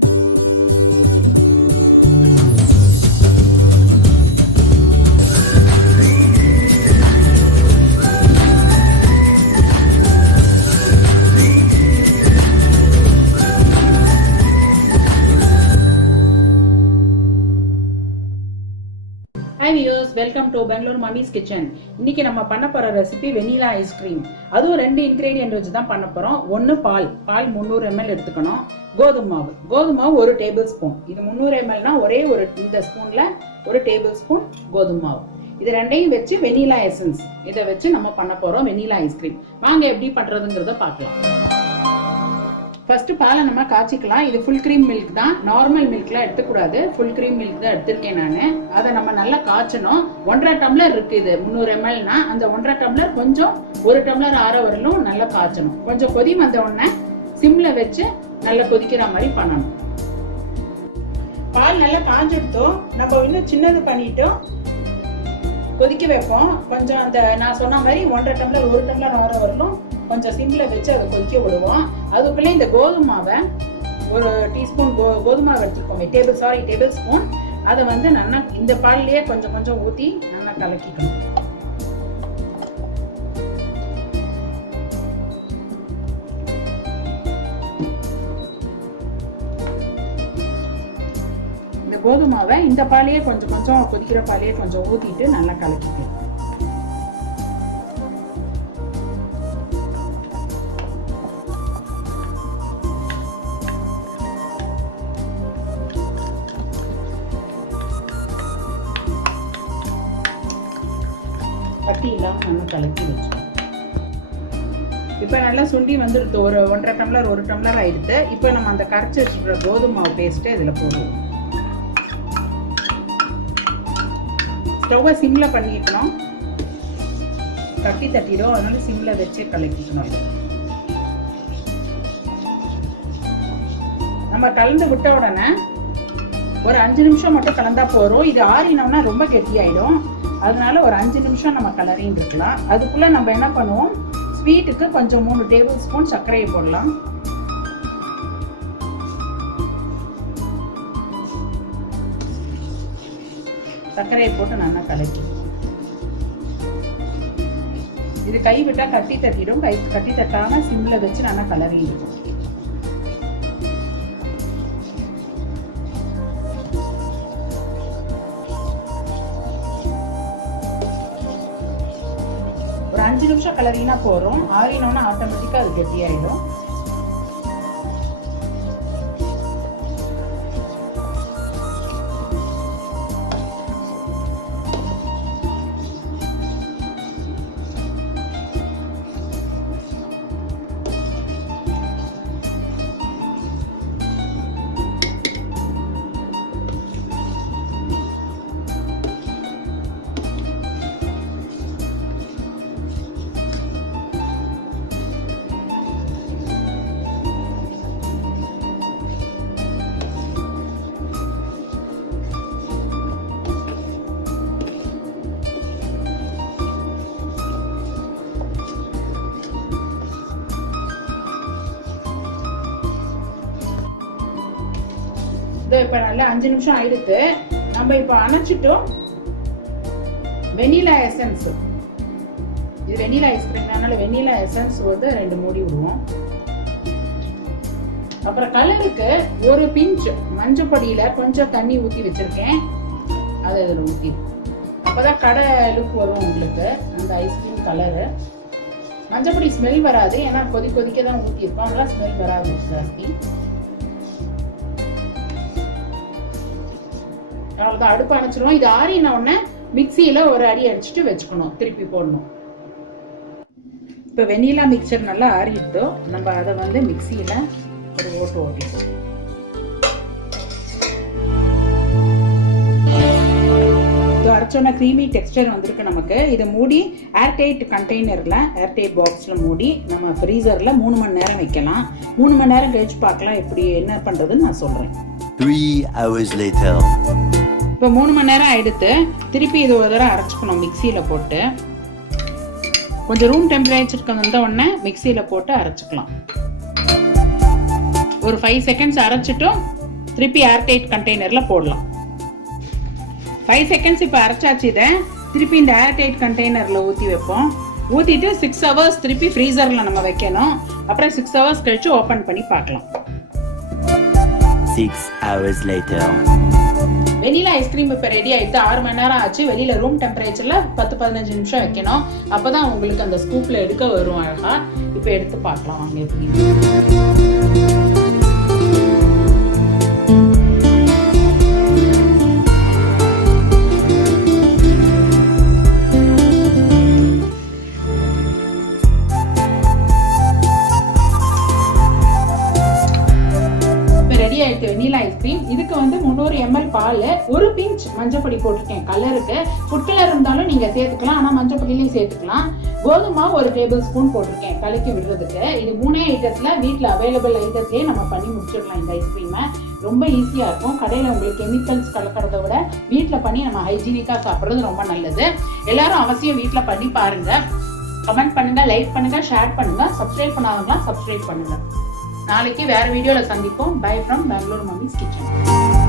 thank you welcome to Bangalore mummy's kitchen இன்னைக்கு நம்ம பண்ண போகிற ரெசிபி வெனிலா ஐஸ்கிரீம் அதுவும் ரெண்டு இன்க்ரீடியன்ட் வச்சு தான் பண்ண போகிறோம் ஒன்று பால். பால் முந்நூறு எம்எல் எடுத்துக்கணும். கோதுமை மாவு. கோதுமை மாவு ஒரு டேபிள் ஸ்பூன் இது முந்நூறு எம்எல்னா ஒரே ஒரு இந்த ஸ்பூன்ல ஒரு டேபிள் ஸ்பூன் கோதுமை மாவு. இது ரெண்டையும் வச்சு வெனிலா எசன்ஸ் இதை வச்சு நம்ம பண்ண போகிறோம் வெனிலா ஐஸ்கிரீம் வாங்க எப்படி பண்றதுங்கிறத பார்க்கலாம். ஃபஸ்ட்டு பாலை நம்ம காய்ச்சிக்கலாம். இது ஃபுல் க்ரீம் மில்க் தான். நார்மல் மில்க்லாம் எடுத்துக்கூடாது. ஃபுல் க்ரீம் மில்க் தான் எடுத்திருக்கேன் நான். அதை நம்ம நல்லா காய்ச்சணும். ஒன்றரை டம்ளர் இருக்குது இது. முந்நூறு எம்எல்னா அந்த ஒன்றரை டம்ளர் கொஞ்சம் ஒரு டம்ளர் ஆற வரலும் நல்லா காய்ச்சணும். கொஞ்சம் கொதி வந்த உடனே சிம்மில் வச்சு நல்லா கொதிக்கிற மாதிரி பண்ணணும். பால் நல்லா காஞ்செடுத்தோம் நம்ம இன்னும் சின்னது பண்ணிட்டோம் கொதிக்க வைப்போம். கொஞ்சம் அந்த நான் சொன்ன மாதிரி ஒன்றரை டம்ளர் ஒரு டம்ளர் ஆற வரலும் கொஞ்சம் சிம்ல வச்சு அதை கொதிக்க விடுவோம். அதுக்குள்ளே இந்த கோதுமாவை ஒரு டீஸ்பூன் கோ கோதுமை மாவு எடுத்துக்கோங்க. Table sorry tablespoon. அதை வந்து நல்லா இந்த பால்லையே கொஞ்சம் கொஞ்சம் ஊற்றி நல்லா கலக்கிக்கணும். இந்த கோதுமாவை இந்த பாலையே கொஞ்சம் கொஞ்சம் கொதிக்கிற பாலையே கொஞ்சம் ஊற்றிட்டு நல்லா கலக்கிக்கணும். கட்டி இல்லாமல் நல்லா கலக்கி வச்சுக்கணும் இப்போ நல்லா சுண்டி வந்துடுது ஒரு ஒன்றரை டம்ளர் ஒரு டம்ளர் ஆயிடுது இப்போ நம்ம அந்த கரைச்சி வச்சுருக்கிற கோதுமை மாவு பேஸ்ட்டு இதில் போடுவோம். ஸ்டவ்வை சிம்மில் பண்ணிக்கணும். தட்டி தட்டிடும். அதனால சிம்மில் வச்சு கலக்கிக்கணும் நம்ம கலந்து விட்ட உடனே ஒரு அஞ்சு நிமிஷம் மட்டும் கலந்தா போறோம் இது ஆறினோம்னா ரொம்ப கெட்டியாயிடும். அதனால ஒரு அஞ்சு நிமிஷம் நம்ம கலரிங் இருக்கலாம். அதுக்குள்ள நம்ம என்ன பண்ணுவோம்? ஸ்வீட்டுக்கு கொஞ்சம் மூணு டேபிள் ஸ்பூன் சர்க்கரையை போடலாம். சர்க்கரையை போட்டு நல்லா கலக்கி. இது கை விட்டா கட்டி தட்டிடும். கை கட்டி தட்டாம சிம்ல வச்சு நல்லா கலரி இருக்கும். அஞ்சு நிமிஷம் கிளறினா போகிறோம் ஆறினோன்னா ஆட்டோமேட்டிக்கா அது கெட்டியாயிடும். இப்போ நல்லா அஞ்சு நிமிஷம் ஆயிடுத்து. நம்ம இப்போ அணைச்சிட்டோம். Vanilla essence. இது வெனிலா ஐஸ்கிரீம் அதனால வெனிலா எசன்ஸ் வந்து ரெண்டு மூடி விடுவோம். அப்புறம் கலருக்கு ஒரு பிஞ்ச் மஞ்சள் பொடியில கொஞ்சம் தண்ணி ஊற்றி வச்சிருக்கேன். அதை இதில் ஊற்றி அப்போதான் கடை லுக் வரும் உங்களுக்கு. அந்த ஐஸ்கிரீம் கலரு மஞ்சப்பொடி ஸ்மெல் வராது. ஏன்னா கொதி கொதிக்க தான் ஊற்றிருக்கோம் அதெல்லாம் ஸ்மெல் வராது ஜாஸ்தி அவ்வளோதான் அடுப்பு அணைச்சிருவோம். இது ஆறின உடனே மிக்சியில் ஒரு அடி அடிச்சுட்டு வச்சுக்கணும். திருப்பி போடணும். இப்போ வெனிலா மிக்சர் நல்லா ஆறிட்டோம். நம்ம அதை வந்து மிக்சியில் ஒரு ஓட்டு ஓட்டிப்போம் இது அரைச்சோன்னா க்ரீமி டெக்ஸ்டர் வந்திருக்கு நமக்கு. இதை மூடி ஏர்டைட் கண்டெய்னரில் ஏர்டைட் பாக்ஸில் மூடி நம்ம ஃப்ரீசரில் மூணு மணி நேரம் வைக்கலாம். மூணு மணி நேரம் கழிச்சு பார்க்கலாம் எப்படி என்ன பண்ணுறதுன்னு நான் சொல்கிறேன் Three hours later. இப்போ மூணு மணி நேரம் எடுத்து திருப்பி இது ஒரு தடவை அரைச்சிக்கணும் மிக்சியில் போட்டு. கொஞ்சம் ரூம் டெம்பரேச்சருக்கு வந்த உடனே மிக்சியில் போட்டு அரைச்சிக்கலாம். ஒரு ஃபைவ் செகண்ட்ஸ் அரைச்சிட்டும் திருப்பி ஏர்டைட் கண்டெய்னரில் போடலாம். ஃபைவ் செகண்ட்ஸ் இப்போ அரைச்சாச்சு இதை. திருப்பி இந்த ஏர்டைட் கண்டெய்னரில் ஊற்றி வைப்போம். ஊற்றிட்டு சிக்ஸ் ஹவர்ஸ் திருப்பி ஃப்ரீசரில் நம்ம வைக்கணும். அப்புறம் சிக்ஸ் ஹவர்ஸ் கழிச்சு ஓப்பன் பண்ணி பார்க்கலாம். Six hours later. Ice cream இப்போ ரெடி ஆகிட்டு ஆறு மணி நேரம் ஆச்சு. வெளியில் ரூம் டெம்பரேச்சரில் பத்து பதினஞ்சு நிமிஷம் வைக்கணும். அப்போ தான் உங்களுக்கு அந்த ஸ்கூப்பில் எடுக்க வரும் அழகாக இப்போ எடுத்து பார்க்கலாம். வாங்க எப்படி இப்போ வெனிலா ஐஸ்கிரீம் இதுக்கு வந்து முந்நூறு எம்எல் பால் ஒரு பிஞ்ச் மஞ்சப்பொடி போட்டிருக்கேன். கலருக்கு ஃபுட் கலர் இருந்தாலும் நீங்கள் சேர்த்துக்கலாம். ஆனால் மஞ்சப்பொடியிலையும் சேர்த்துக்கலாம். கோதுமை ஒரு டேபிள் ஸ்பூன் போட்டிருக்கேன் கலக்கி விடுறதுக்கு. இது மூணே ஐட்டத்தில் வீட்டில் அவைலபிள் ஐட்டத்திலேயே நம்ம பண்ணி முடிச்சிடலாம் இந்த ஐஸ்கிரீமை ரொம்ப ஈஸியாக இருக்கும். கடையில் உங்களுக்கு கெமிக்கல்ஸ் கலக்கிறத விட வீட்டில் பண்ணி நம்ம ஹைஜீனிக்காக சாப்பிட்றது ரொம்ப நல்லது. எல்லாரும் அவசியம் வீட்டில் பண்ணி பாருங்கள் கமெண்ட் பண்ணுங்க லைக் பண்ணுங்க ஷேர் பண்ணுங்க. சப்ஸ்கிரைப் பண்ணாதவங்களாம் சப்ஸ்கிரைப் பண்ணுங்கள் நாளைக்கு வேற வீடியோல சந்திப்போம். Bye from Bangalore mummy's kitchen